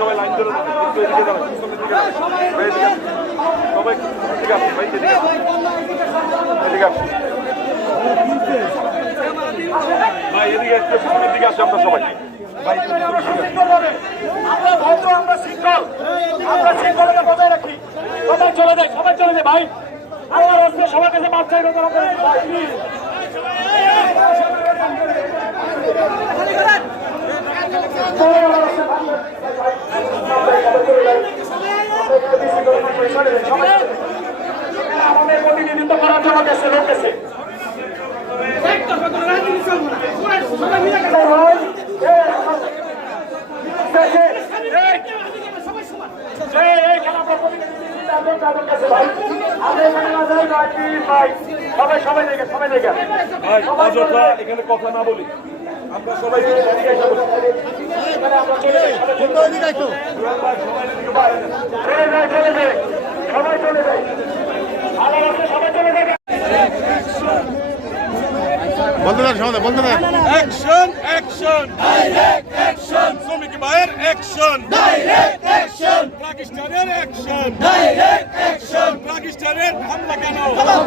সবাই লাইন ধরে সবাই ঠিক আছে ভাই ভাই এদিকে এদিকে আসছে আমরা সবাই আমরা ভদ্র, আমরা শৃঙ্খল, আমরা শৃঙ্খলতা বজায় রাখি। সবাই চলে যায়, সবাই চলে যায় ভাই। আল্লাহর রাস্তায় সবার কাছে মাপ চাইবে আমাদের প্রতিনিধিত্ব করার জন্য গেছে লোক গেছে। এখানে কথা না বলি আমরা সবাই সবাই চলে যাই বলতে দেন সমাধান বলতে দেন অ্যাকশন অ্যাকশন ডাইরেক্ট অ্যাকশন শ্রমিক ভাইয়ের অ্যাকশন ডাইরেক্ট অ্যাকশন পাকিস্তানের অ্যাকশন ডাইরেক্ট অ্যাকশন পাকিস্তানের হামলা কেন জবাব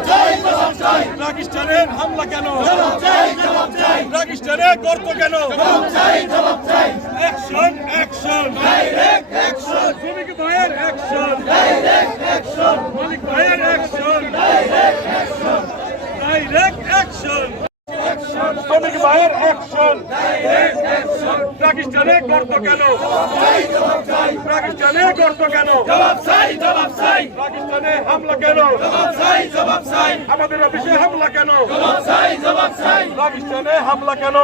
চাই পাকিস্তানের হামলা কেন জবাব চাই পাকিস্তানের গর্ত কেন জবাব চাই অ্যাকশন অ্যাকশন ডাইরেক্ট অ্যাকশন শ্রমিক ভাইয়ের অ্যাকশন ডাইরেক্ট অ্যাকশন মালিক ভাইয়ের অ্যাকশন ডাইরেক্ট অ্যাকশন শ্রমিক ভাইয়ের অ্যাকশন পাকিস্তানে গর্ত কেন পাকিস্তানে গর্ত কেন পাকিস্তানে হামলা কেন আমাদের অফিসে হামলা কেন পাকিস্তানে হামলা কেন